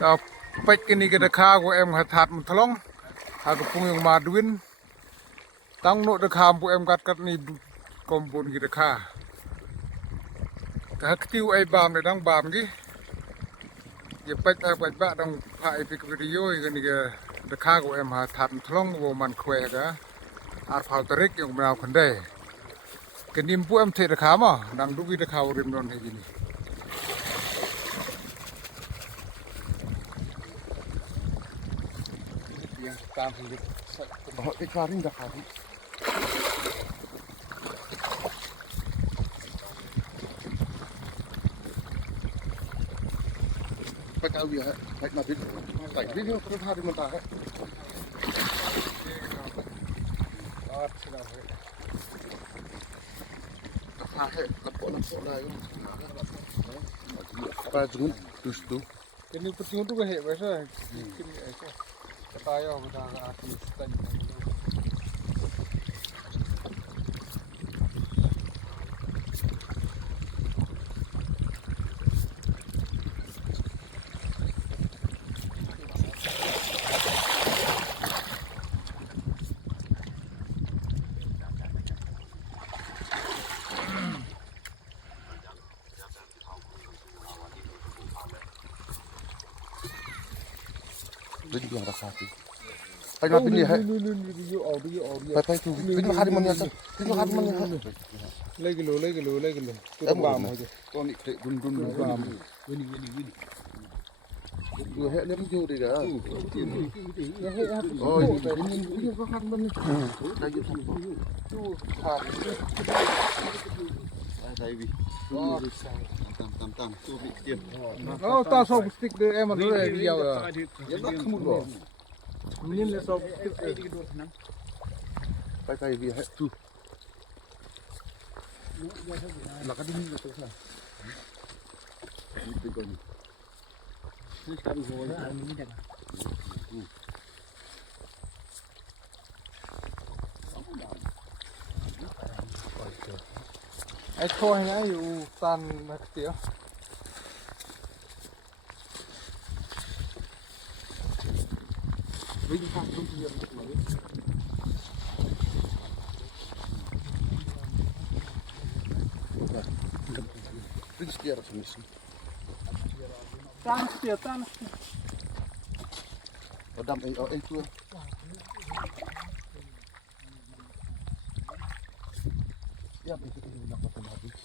Tao pek kini ke dekha của em hat một thlong ha ko pung yung maduin tang no dekha bu em kat ni kompon ki dekha ka tiu ai bam le dang bam gi ye pek ba dang phai pik video ni ke dekha của em hat một thlong wo man khwe ga ar phal tarik yung mrau khande ke nim pu em the dekha ma dang du gi dekha rim non he ni tam thì họ cái pha riêng đặc hạt phải cao gì hết phải là biết cảnh biết không có pha đi một tà hết pha hết lập bộ này pha chúng tu cái này chúng tu cái hệ vậy sao Katayo kita akan stand. Jadi biar rasa tu. Pai nak pilih hai. Pai tu. Pilih makan di mana sah? Pilih makan di mana? Lagi lo. Tu bam aja. Kau ni dun bam. Wini. Dua hek lem jo dia dah. Oh, ini kau makan mana? Lagi tu. Đây vì tam tu bị tiền nó ta sau stick đưa em mà nó này bây giờ nó không muốn bỏ nhìn là sau stick cái tay vì hết tu là cái đinh của tôi ai thôi nháอยู่tan mà tiểu vinh phạm không nhiều mà vinh stier смысл tan odam ai tu ya begitu nak potong habis